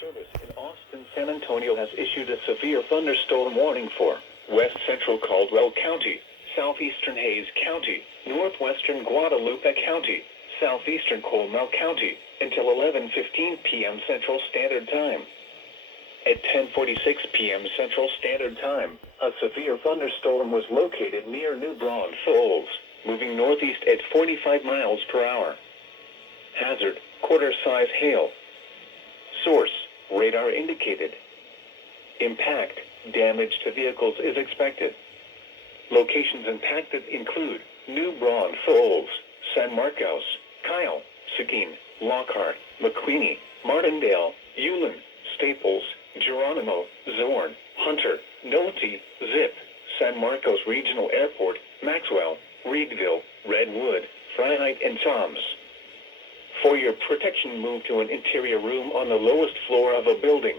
Service in Austin, San Antonio has issued a severe thunderstorm warning for west central Caldwell County, southeastern Hays County, northwestern Guadalupe County, southeastern Coleman County, until 11:15 p.m. Central Standard Time. At 10:46 p.m. Central Standard Time, a severe thunderstorm was located near New Braunfels, moving northeast at 45 miles per hour. Hazard, quarter-size hail. Source, radar indicated. Impact, damage to vehicles is expected. Locations impacted include New Braunfels, San Marcos, Kyle, Seguin, Lockhart, McQueenie, Martindale, Ulen, Staples, Geronimo, Zorn, Hunter, Nolte, Zip, San Marcos Regional Airport, Maxwell, Reedville, Redwood, Freiheit and Toms. For your protection, move to an interior room on the lowest floor of a building.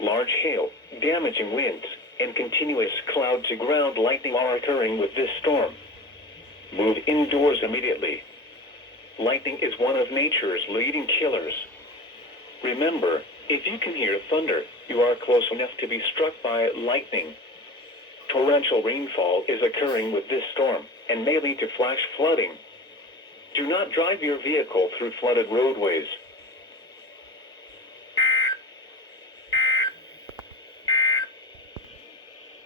Large hail, damaging winds, and continuous cloud-to-ground lightning are occurring with this storm. Move indoors immediately. Lightning is one of nature's leading killers. Remember, if you can hear thunder, you are close enough to be struck by lightning. Torrential rainfall is occurring with this storm and may lead to flash flooding. Do not drive your vehicle through flooded roadways.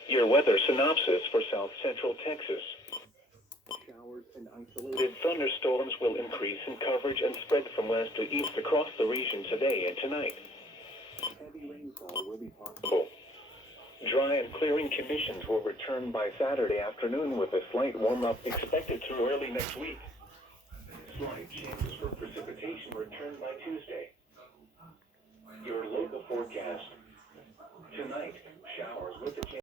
Your weather synopsis for South Central Texas. Showers and isolated thunderstorms will increase in coverage and spread from west to east across the region today and tonight. Heavy rainfall will be possible. Dry and clearing conditions will return by Saturday afternoon with a slight warm-up expected through early next week. Slight chances for precipitation return by Tuesday. Your local forecast. Tonight, showers with a chance